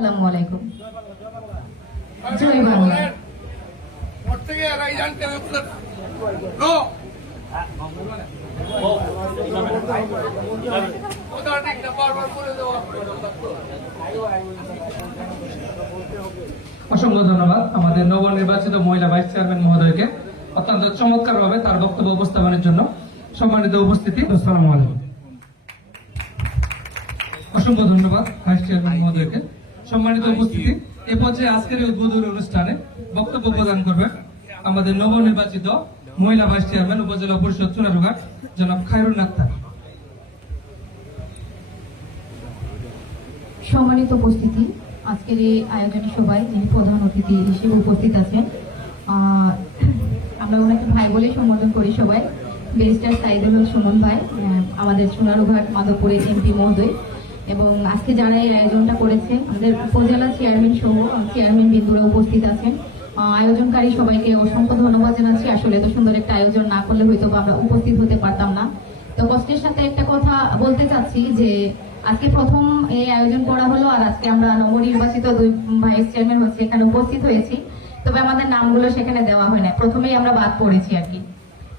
আসসালামু আলাইকুম। জয় বাংলা। অসংখ্য ধন্যবাদ আমাদের নবনির্বাচিত মহিলা ভাইস চেয়ারম্যান মহোদয়কে অত্যন্ত চমৎকারভাবে তার বক্তব্য উপস্থাপনের জন্য। সম্মানিত উপস্থিতি, আসসালামু আলাইকুম। অসংখ্য ধন্যবাদ ভাইস চেয়ারম্যান মহোদয়কে। সম্মানিত উপস্থিতি, এ পর্যায়ে আজকের উদ্বোধনী অনুষ্ঠানে বক্তব্য প্রদান করবেন আমাদের নবনির্বাচিত মহিলা ভাইস চেয়ারম্যান উপজেলা পরিষদ চুনারুঘাট জনাব খায়রুন আক্তার। সম্মানিত উপস্থিতি, আজকের এই আয়োজনে সবাই যিনি প্রধান অতিথি হিসেবে উপস্থিত আছেন, আমরা ওনাকে ভাই বলে সম্বোধন করি সবাই। ব্যারিস্টার সাইদুল হক সুমন ভাই, আমাদের সোনারুঘাট মাধবপুরের এমপি মহোদয়, এবং আজকে যারা এই আয়োজনটা করেছে আমাদের উপজেলা চেয়ারম্যান সহ চেয়ারম্যান বিন্দুরা উপস্থিত আছেন। আয়োজনকারী সবাইকে অসংখ্য ধন্যবাদ জানাচ্ছি। আসলে এত সুন্দর একটা আয়োজন না করলে হয়তো আমরা উপস্থিত হতে পারতাম না। তো কষ্টের সাথে একটা কথা বলতে চাচ্ছি যে আজকে প্রথম এই আয়োজন করা হলো, আর আজকে আমরা নবনির্বাচিত 2 ভাইস চেয়ারম্যান হচ্ছে এখানে উপস্থিত হয়েছি, তবে আমাদের নামগুলো সেখানে দেওয়া হয় না, প্রথমেই আমরা বাদ পড়েছি আর কি।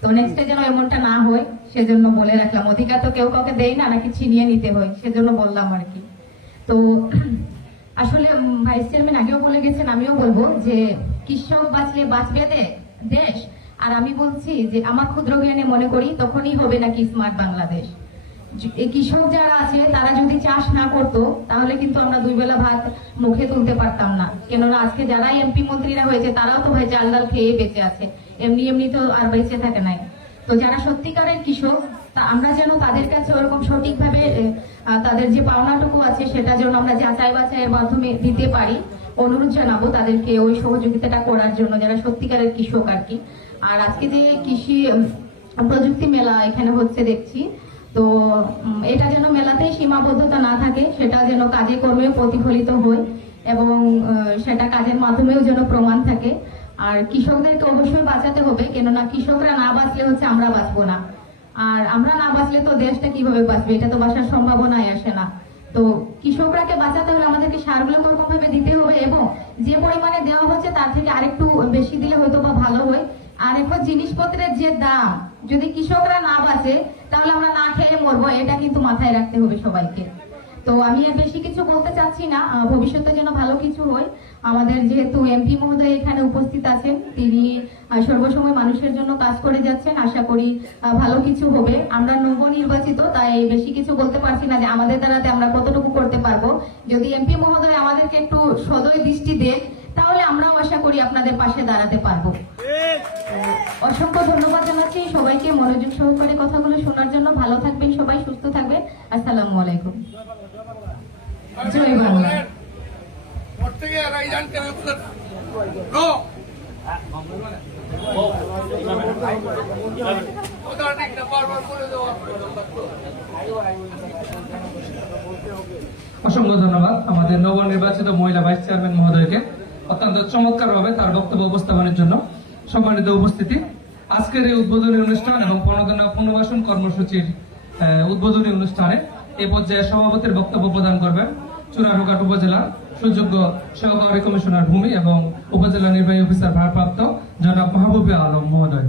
তো নেক্সটে যেন এমনটা না হয় সেজন্য বলে রাখলাম। অধিকার তো কেউ কাউকে দেয় না, নাকি ছিনিয়ে নিতে হয়, সেজন্য বললাম আর কি। তো আসলে ভাইস চেয়ারম্যান আগেও বলে গেছেন, আমিও বলবো যে কৃষক বাঁচলে বাঁচবে দেশ। আর আমি বলছি যে আমার ক্ষুদ্র জ্ঞানে মনে করি তখনই হবে নাকি স্মার্ট বাংলাদেশ। এই কৃষক যারা আছে তারা যদি চাষ না করতো তাহলে কিন্তু আমরা 2 বেলা ভাত মুখে তুলতে পারতাম না। কেননা আজকে যারা এমপি মন্ত্রীরা হয়েছে তারাও তো ভাই চাল ডাল খেয়ে বেঁচে আছে, এমনি তো আর বেঁচে থাকে নাই। তো যারা সত্যিকারের কৃষক, আমরা যেন তাদের কাছে ওরকম সঠিকভাবে তাদের যে পাওনাটুকু আছে সেটা যেন আমরা যাচাই বাছাইয়ের মাধ্যমে দিতে পারি। অনুরোধ জানাবো তাদেরকে ওই সহযোগিতাটা করার জন্য, যারা সত্যিকারের কৃষক আর কি। আর আজকে যে কৃষি প্রযুক্তি মেলা এখানে হচ্ছে দেখছি, তো এটা যেন মেলাতেই সীমাবদ্ধতা না থাকে, সেটা যেন কাজে কর্মে প্রতিফলিত হয় এবং সেটা কাজের মাধ্যমেও যেন প্রমাণ থাকে। আর কৃষকদেরকে অবশ্যই বাঁচাতে হবে, কেননা কৃষকরা না বাঁচলে হচ্ছে আমরা বাঁচবো না, আর আমরা না বাঁচলে তো দেশটা কিভাবে বাঁচবে, এটা তো বাঁচার সম্ভাবনাই আসে না। তো কৃষকরাকে বাঁচাতে হলে আমাদেরকে সারগুলো ওরকমভাবে দিতে হবে, এবং যে পরিমাণে দেওয়া হচ্ছে তার থেকে আরেকটু বেশি দিলে হয়তো বা ভালো হয়। আর এখন জিনিসপত্রের যে দাম, যদি কৃষকরা না বাঁচে তাহলে আমরা না খেয়ে মরবো, এটা কিন্তু মাথায় রাখতে হবে সবাইকে। তো আমি আর বেশি কিছু বলতে চাচ্ছি না, ভবিষ্যতে যেন ভালো কিছু হয়। আমাদের যেহেতু এমপি মহোদয় এখানে উপস্থিত আছেন, তিনি সর্বসময় মানুষের জন্য কাজ করে যাচ্ছেন, আশা করি ভালো কিছু হবে। আমরা নবনির্বাচিত, তাই বেশি কিছু বলতে পারছি না যে আমাদের দ্বারাতে আমরা কতটুকু করতে পারবো। যদি এমপি মহোদয় আমাদেরকে একটু সদয় দৃষ্টি দেন তাহলে আমরাও আশা করি আপনাদের পাশে দাঁড়াতে পারবো। অসংখ্য ধন্যবাদ জানাচ্ছি সবাইকে মনোযোগ সহকারে কথাগুলো শোনার জন্য। ভালো থাকবেন সবাই, সুস্থ থাকবেন। আসসালামু আলাইকুম। জয় বাংলা। অসংখ্য ধন্যবাদ আমাদের নবনির্বাচিত মহিলা ভাইস চেয়ারম্যান মহোদয়কে অত্যন্ত চমৎকারভাবে তার বক্তব্য উপস্থাপনের জন্য। সম্মানিত উপস্থিতি, আজকের এই উদ্বোধনী অনুষ্ঠান এবং পুনর্বাসন কর্মসূচির উদ্বোধনী অনুষ্ঠানে এ পর্যায়ে সভাপতির বক্তব্য প্রদান করবেন চুনারুঘাট উপজেলা সুযোগ্য সহকারী কমিশনার ভূমি এবং উপজেলা নির্বাহী অফিসার ভারপ্রাপ্ত জনাব মাহবুবে আলম মহোদয়।